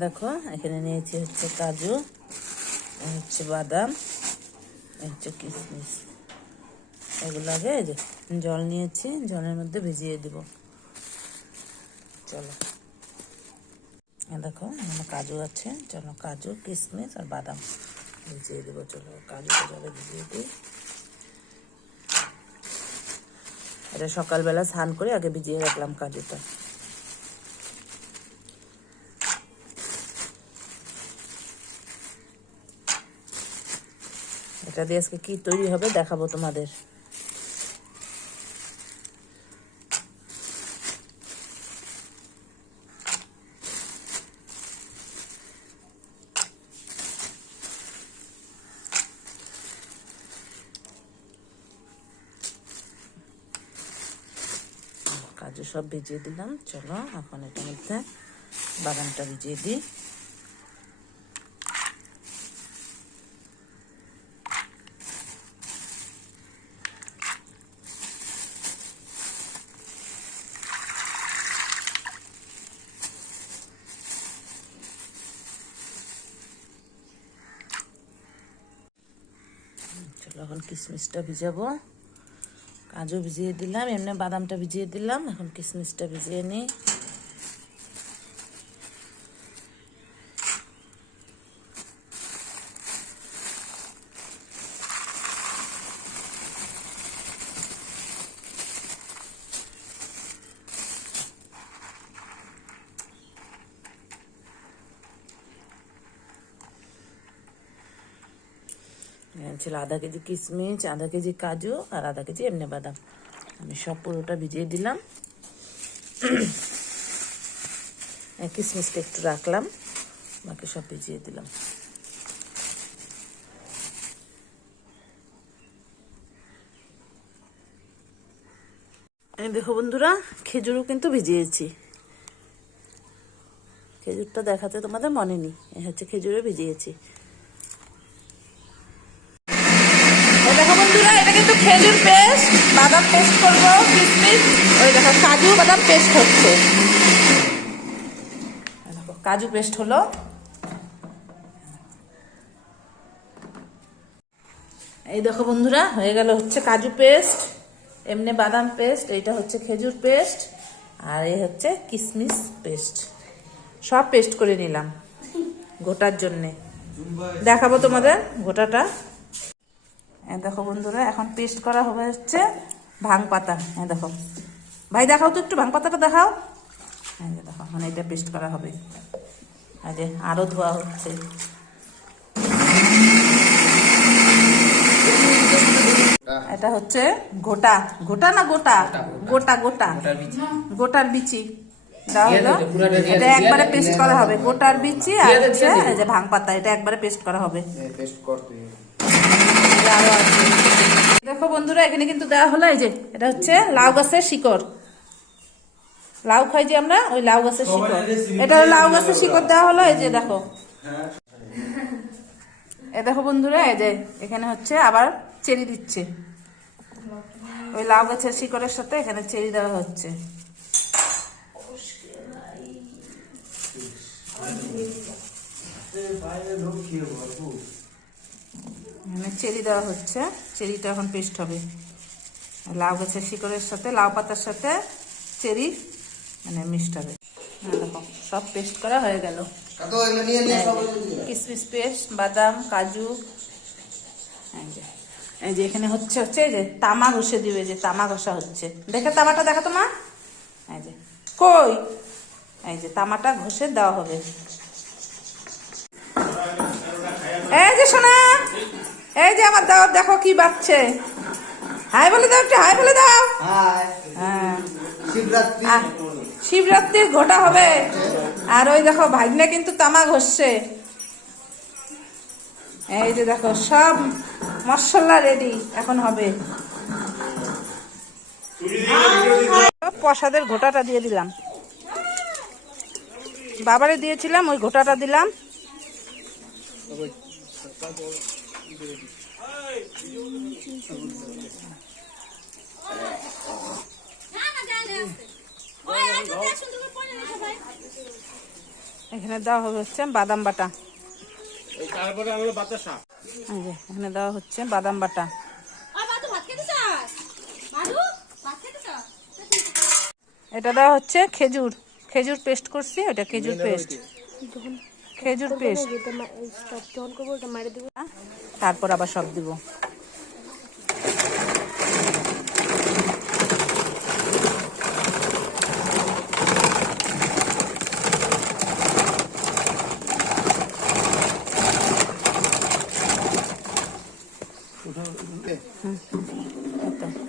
দেখো এখানে নিয়েছি হচ্ছে কাজু, হচ্ছে বাদাম, হচ্ছে কিশমিশ। এগুলো আগে এই যে জল নিয়েছি, জলের মধ্যে ভিজিয়ে দিব। চলো দেখো এখানে কাজু আছে, চলো কাজু কিশমিশ আর বাদাম ভিজিয়ে দেবো। চলো কাজুটা জলে ভিজিয়ে দিই। এটা সকালবেলা স্নান করে আগে ভিজিয়ে রাখলাম কাজুটা। এটা দিয়ে আজকে কি তৈরি হবে দেখাবো তোমাদের। কাজু সব ভিজিয়ে দিলাম। চলো এখন এটার মধ্যে বাদামটা ভিজিয়ে দিই। চলো এখন কিশমিশটা ভিজাবো। কাজু ভিজিয়ে দিলাম, এমনি বাদামটা ভিজিয়ে দিলাম, এখন কিশমিশটা ভিজিয়ে নিই। ছিল আধা কেজি কিশমিশ, আধা কেজি কাজু আর আধা কেজি এমনি বাদাম। আমি সব পুরোটা ভিজিয়ে দিলাম। কিশমিশটা একটু রাখলাম, বাকি সব ভিজিয়ে দিলাম। দেখো বন্ধুরা, খেজুরও কিন্তু ভিজিয়েছি। খেজুরটা দেখাতে তোমাদের মনে নেই, হচ্ছে খেজুরে ভিজিয়েছি। দেখো বন্ধুরা, এটা কিন্তু খেজুর পেস্ট, বাদাম পেস্ট করবো, কিশমিশ, ওই দেখো কাজু বাদাম পেস্ট হচ্ছে। দেখো কাজু পেস্ট হলো। এই দেখো বন্ধুরা, হয়ে গেল হচ্ছে কাজু পেস্ট, এমনি বাদাম পেস্ট, এইটা হচ্ছে খেজুর পেস্ট, আর এই হচ্ছে কিশমিশ পেস্ট। সব পেস্ট করে নিলাম গোটার জন্যে। দেখাবো তোমাদের গোটাটা। দেখো বন্ধুরা, এখন পেস্ট করা হবে হচ্ছে ভাং পাতা। দেখো ভাই, দেখাও তো একটু ভাং পাতাটা দেখাও। দেখো এখন এটা পেস্ট করা হবে। এই যে আরো ধোয়া হচ্ছে। এটা হচ্ছে গোটা, গোটা না গোটা, গোটা গোটা গোটার বিচি দেওয়া হলো। এটা একবারে পেস্ট করা হবে, গোটার বিচি আর হচ্ছে এই যে ভাং পাতা, এটা একবারে পেস্ট করা হবে। দেখো বন্ধুরা, এখানে কিন্তু দেওয়া হলো এই যে এটা হচ্ছে লাউ গাছের শিকড়। লাউ খাই যে আমরা, ওই লাউ গাছের শিকড়। এটা লাউ গাছের শিকড় দেওয়া হলো। এই যে দেখো, এই দেখো বন্ধুরা, এই যে এখানে হচ্ছে আবার চেরি দিচ্ছে। ওই লাউ গাছের শিকড়ের সাথে এখানে চেরি দেওয়া হচ্ছে। চেরি দেওয়া হচ্ছে, চেরিটা এখন পেস্ট হবে। লাউ গাছের শিকড়ের সাথে লাউ পাতার সাথে চেরি মানে মিক্সড হবে। দেখো সব পেস্ট করা হয়ে গেল। কিশমিশ পেস্ট, বাদাম, কাজু। এই যে এখানে হচ্ছে এই যে তামা ঘষে দিবে, যে তামা ঘষা হচ্ছে। দেখে তামাটা দেখা তোমার, এই যে কই, এই যে তামাটা ঘষে দেওয়া হবে। এই যে শোনা, এই যে আমার দাও, দেখো কি বাচ্চে। হাই বলে দাও, একটু হাই বলে দাও। হ্যাঁ, শিবরাত্রির ঘটা হবে। আর ওই দেখো ভাগ্নে কিন্তু তামা ঘষছে। এই যে দেখো সব মশলা রেডি, এখন হবে। প্রসাদের ঘোটাটা দিয়ে দিলাম, বাবারে দিয়েছিলাম, ওই ঘোটাটা দিলাম। এখানে দেওয়া হবে হচ্ছে বাদাম বাটা। তারপরে হলো বাতাসা। এই যে এখানে দেওয়া হচ্ছে বাদাম বাটা। এটা দেওয়া হচ্ছে খেজুর, খেজুর পেস্ট করছি, ওটা খেজুর পেস্ট, খেজুর পেস্ট। তারপর আবার সব দিব।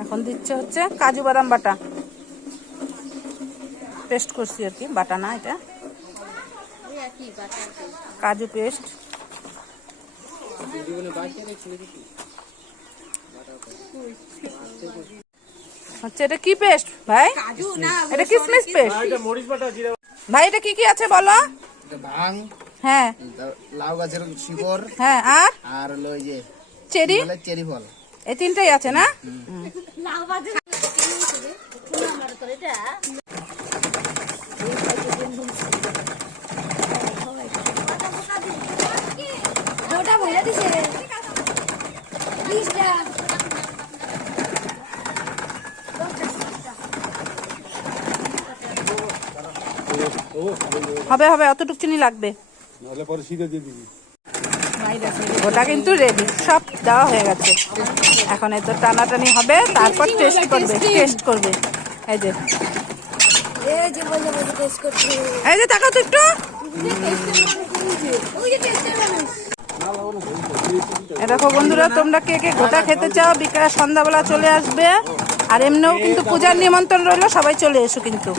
এখন দিচ্ছে হচ্ছে কাজু বাদাম বাটা, পেস্ট করছি আর কি, বাটা না, এটা কাজু পেস্ট। হচ্ছে এটা কি পেস্ট ভাই? এটা কিসমিস পেস্ট ভাই। এটা কি কি আছে বলো? ভাং, হ্যাঁ লাউ গাছের শিকড়, হ্যাঁ, আর হলো এই যে চেরি, চেরি ফল, এই তিনটাই আছে না? হবে হবে, অতটুকু চিনি লাগবে। ওটা কিন্তু রেডি, সব দেওয়া হয়ে গেছে। এখন এই তো টানাটানি হবে, তারপর টেস্ট করবে, টেস্ট করবে। এই যে এই যে তাকাও তো একটু। দেখো বন্ধুরা, তোমরা কে কে গোটা খেতে চাও বিকাল সন্ধ্যাবেলা চলে আসবে। আর এমনিও কিন্তু পূজার নিমন্ত্রণ রইলো, সবাই চলে এসো কিন্তু।